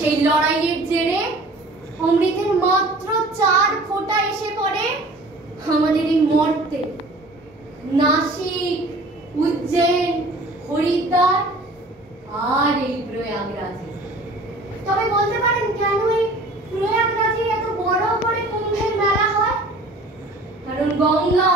সেই লড়াইয়ের জেরে অমৃতের মাত্র 4 ফোঁটা এসে পড়ে আমাদের এই মর্তে। নাসিক, উজ্জয়ন, হরিদ্বার আর এই প্রয়াগরাজে। তবে বলতে পারেন কেন এই প্রয়াগরাজে এত বড় করে কুম্ভের মেলা হয়? কারণ গঙ্গা